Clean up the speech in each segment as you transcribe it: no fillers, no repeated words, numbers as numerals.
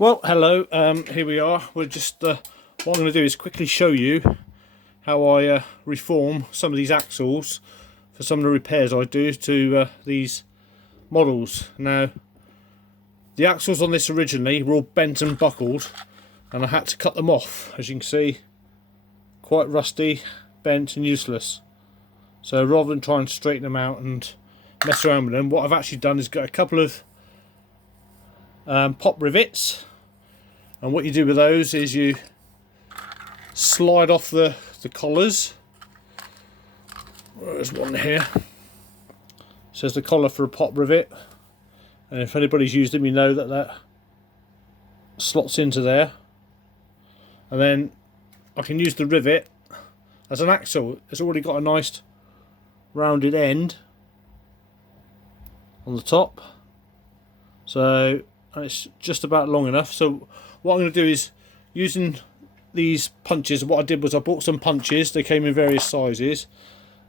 Well, hello, here we are. We're just, what I'm going to do is quickly show you how I reform some of these axles for some of the repairs I do to these models. Now, the axles on this originally were all bent and buckled, and I had to cut them off, as you can see, quite rusty, bent and useless. So rather than try and straighten them out and mess around with them, what I've actually done is got a couple of pop rivets, and what you do with those is you slide off the collars. There's one here, it says the collar for a pop rivet, and if anybody's used them you know that that slots into there, and then I can use the rivet as an axle. It's already got a nice rounded end on the top, so it's just about long enough. So what I'm going to do is, using these punches, what I did was I bought some punches. They came in various sizes.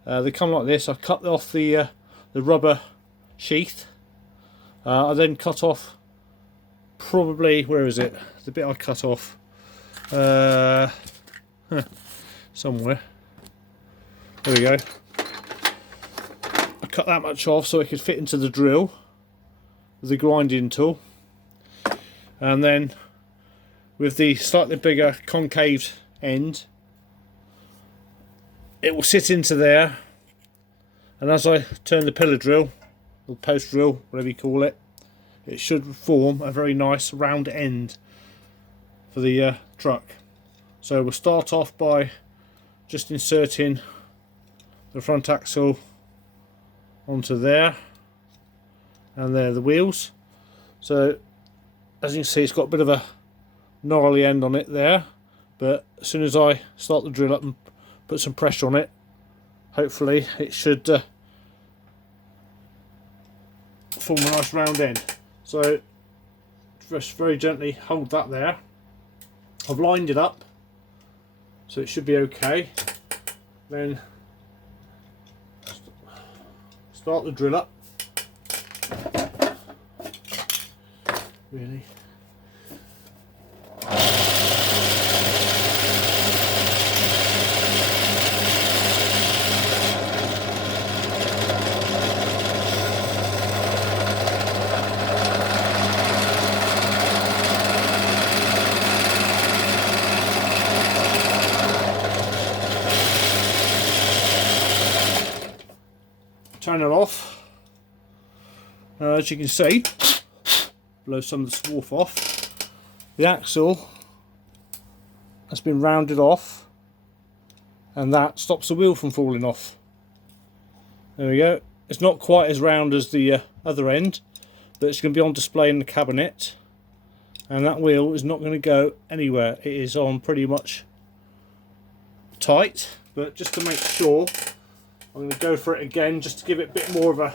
They come like this. I cut off the rubber sheath. I then cut off probably, where is it? The bit I cut off somewhere. There we go. I cut that much off so it could fit into the drill with the grinding tool, and then with the slightly bigger concave end it will sit into there, and as I turn the pillar drill or post drill, whatever you call it, it should form a very nice round end for the truck. So we'll start off by just inserting the front axle onto there, and there are the wheels. So as you can see, it's got a bit of a gnarly end on it there, but as soon as I start the drill up and put some pressure on it, hopefully it should form a nice round end. So just very gently hold that there. I've lined it up so it should be okay. Then start the drill up. Really. Turn it off. As you can see, blow some of the swarf off. The axle has been rounded off, and that stops the wheel from falling off. There we go. It's not quite as round as the other end, but it's going to be on display in the cabinet, and that wheel is not going to go anywhere. It is on pretty much tight, but just to make sure, I'm going to go for it again just to give it a bit more of a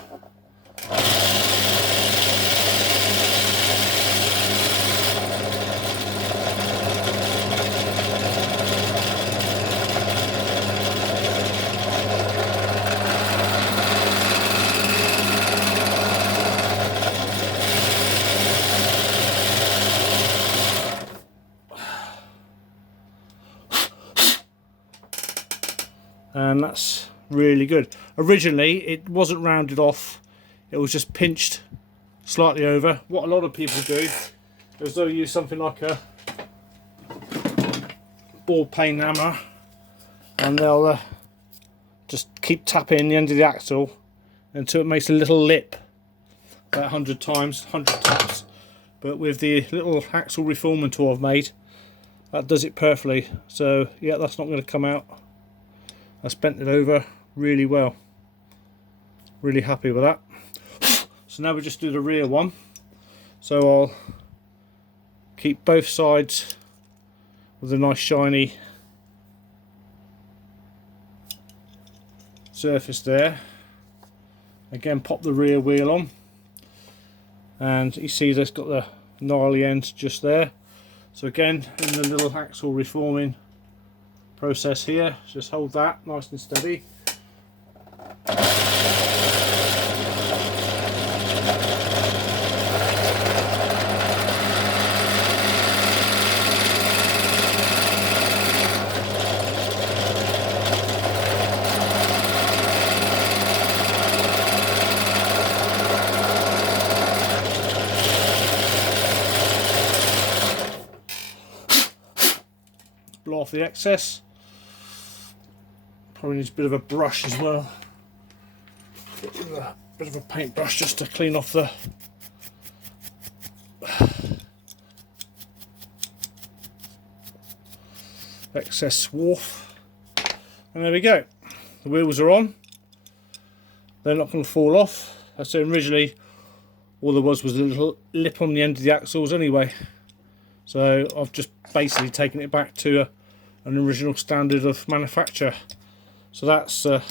and that's really good. Originally it wasn't rounded off, it was just pinched slightly over. What a lot of people do is they'll use something like a ball peen hammer, and they'll just keep tapping the end of the axle until it makes a little lip, about 100 times, 100 taps. But with the little axle reforming tool I've made, that does it perfectly. So yeah, that's not going to come out. I bent it over really well. Really happy with that. So now we just do the rear one. So I'll keep both sides with a nice shiny surface there. Again, pop the rear wheel on, and you see that's got the gnarly end just there. So again, in the little axle reforming process here, just hold that nice and steady. lot off the excess. Probably needs a bit of a brush as well. A bit of a paintbrush just to clean off the excess swarf. And there we go. The wheels are on. They're not going to fall off. I said originally all there was a little lip on the end of the axles anyway. So I've just basically taken it back to an original standard of manufacture. So that's, I'll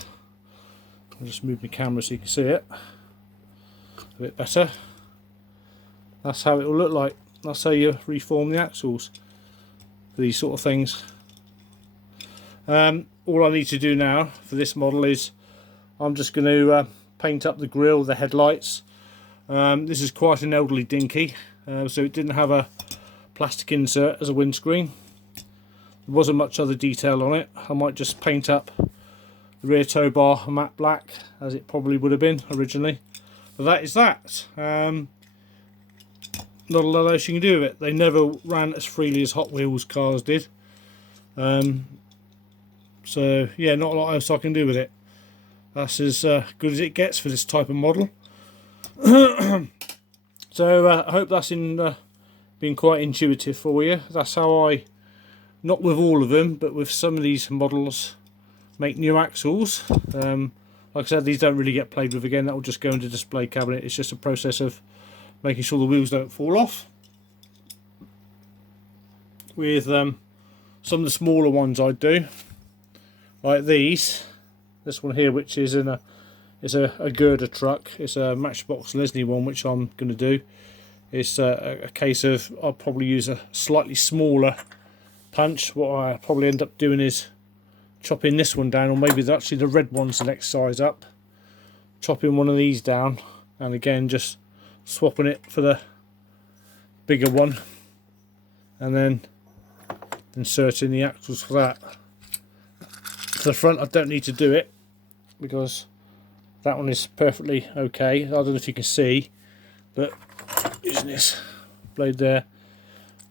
just move my camera so you can see it a bit better. That's how it will look like. That's how you reform the axles for these sort of things. All I need to do now for this model is I'm just going to paint up the grille, the headlights. This is quite an elderly Dinky, so it didn't have a plastic insert as a windscreen. There wasn't much other detail on it. I might just paint up the rear tow bar a matte black, as it probably would have been originally. But that is that. Not a lot else you can do with it. They never ran as freely as Hot Wheels cars did. So yeah, not a lot else I can do with it. That's as good as it gets for this type of model. So I hope that's been quite intuitive for you. That's how I, not with all of them, but with some of these models, make new axles. Like I said, these don't really get played with again. That will just go into the display cabinet. It's just a process of making sure the wheels don't fall off. With some of the smaller ones I do, like these. This one here, which is a girder truck. It's a Matchbox Leslie one, which I'm going to do. It's a case of I'll probably use a slightly smaller punch. What I probably end up doing is chopping this one down, or maybe actually the red one's the next size up. Chopping one of these down, and again just swapping it for the bigger one, and then inserting the axles for that. For the front, I don't need to do it because that one is perfectly okay. I don't know if you can see, but using this blade there,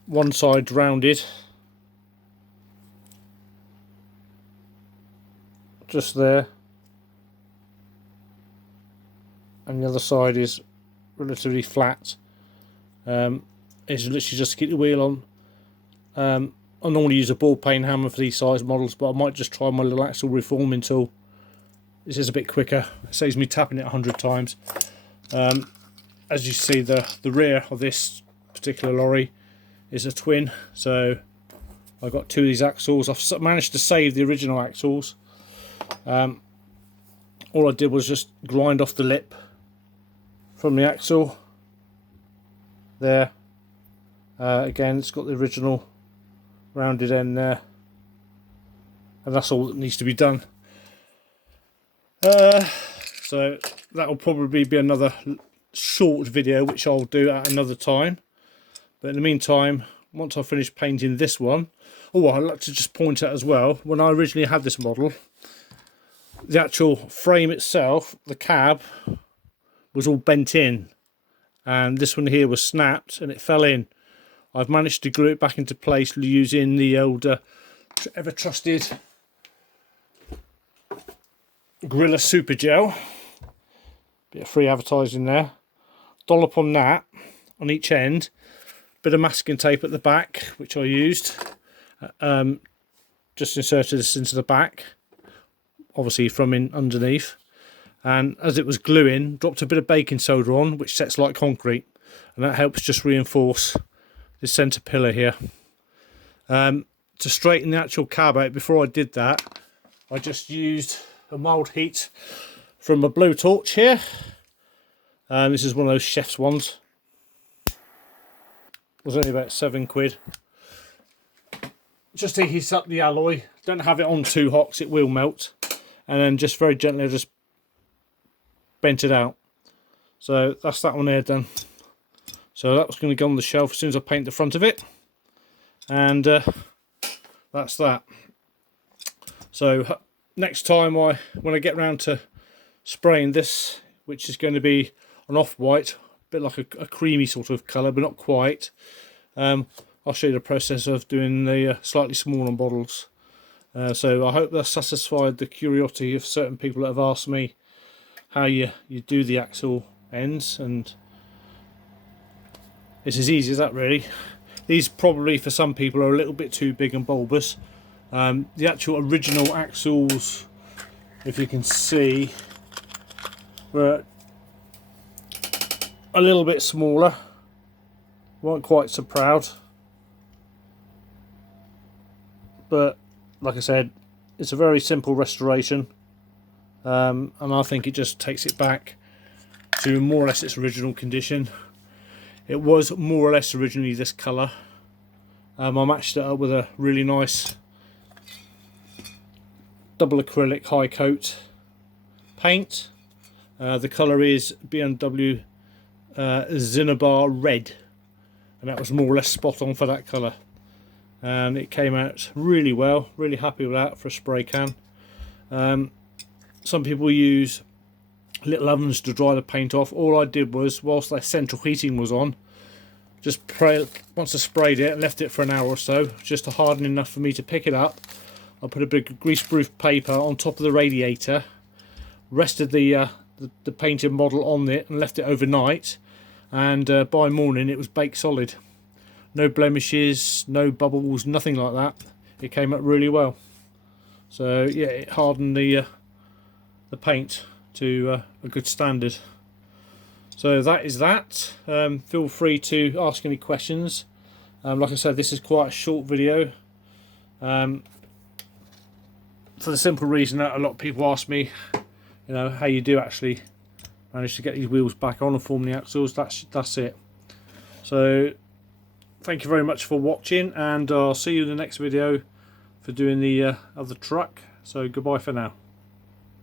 one side's rounded just there, and the other side is relatively flat. It's literally just to keep the wheel on. I normally use a ball peen hammer for these size models, but I might just try my little axle reforming tool. This is a bit quicker. It saves me tapping it 100 times. As you see, the rear of this particular lorry is a twin, so I've got two of these axles. I've managed to save the original axles. All I did was just grind off the lip from the axle there. Again, it's got the original rounded end there, and that's all that needs to be done. So that will probably be another short video which I'll do at another time, but in the meantime, once I finish painting this one, I'd like to just point out as well, when I originally had this model, the actual frame itself, the cab, was all bent in, and this one here was snapped and it fell in. I've managed to glue it back into place using the old ever trusted Gorilla Super Gel. Bit of free advertising there. Dollop on that on each end. Bit of masking tape at the back, which I used. Just inserted this into the back, obviously from in underneath. And as it was gluing, dropped a bit of baking soda on, which sets like concrete, and that helps just reinforce this centre pillar here. To straighten the actual cab out, before I did that, I just used a mild heat from a blowtorch here. This is one of those chef's ones. It was only about £7. Just to heat up the alloy. Don't have it on too hot because it will melt. And then just very gently just bent it out. So that's that one there done. So that was going to go on the shelf as soon as I paint the front of it. And that's that. So next time when I get round to spraying this, which is going to be an off-white, a bit like a creamy sort of colour, but not quite. I'll show you the process of doing the slightly smaller models. So I hope that satisfied the curiosity of certain people that have asked me how you do the axle ends, and it's as easy as that really. These probably for some people are a little bit too big and bulbous. The actual original axles, if you can see, were a little bit smaller, weren't quite so proud, but like I said, it's a very simple restoration, and I think it just takes it back to more or less its original condition. It was more or less originally this colour. I matched it up with a really nice double acrylic high coat paint. The colour is BMW Cinnabar Red, and that was more or less spot on for that colour, and it came out really well. Really happy with that for a spray can. Some people use little ovens to dry the paint off. All I did was, whilst the central heating was on, just once I sprayed it and left it for an hour or so, just to harden enough for me to pick it up. I put a big greaseproof paper on top of the radiator, rested the painted model on it and left it overnight, and by morning it was baked solid. No blemishes, no bubbles, nothing like that. It came out really well. So yeah, it hardened the paint to a good standard. So that is that. Feel free to ask any questions. Like I said, this is quite a short video, for the simple reason that a lot of people ask me, you know, how you do actually manage to get these wheels back on and form the axles. That's it. So thank you very much for watching, and I'll see you in the next video for doing the other truck. So goodbye for now.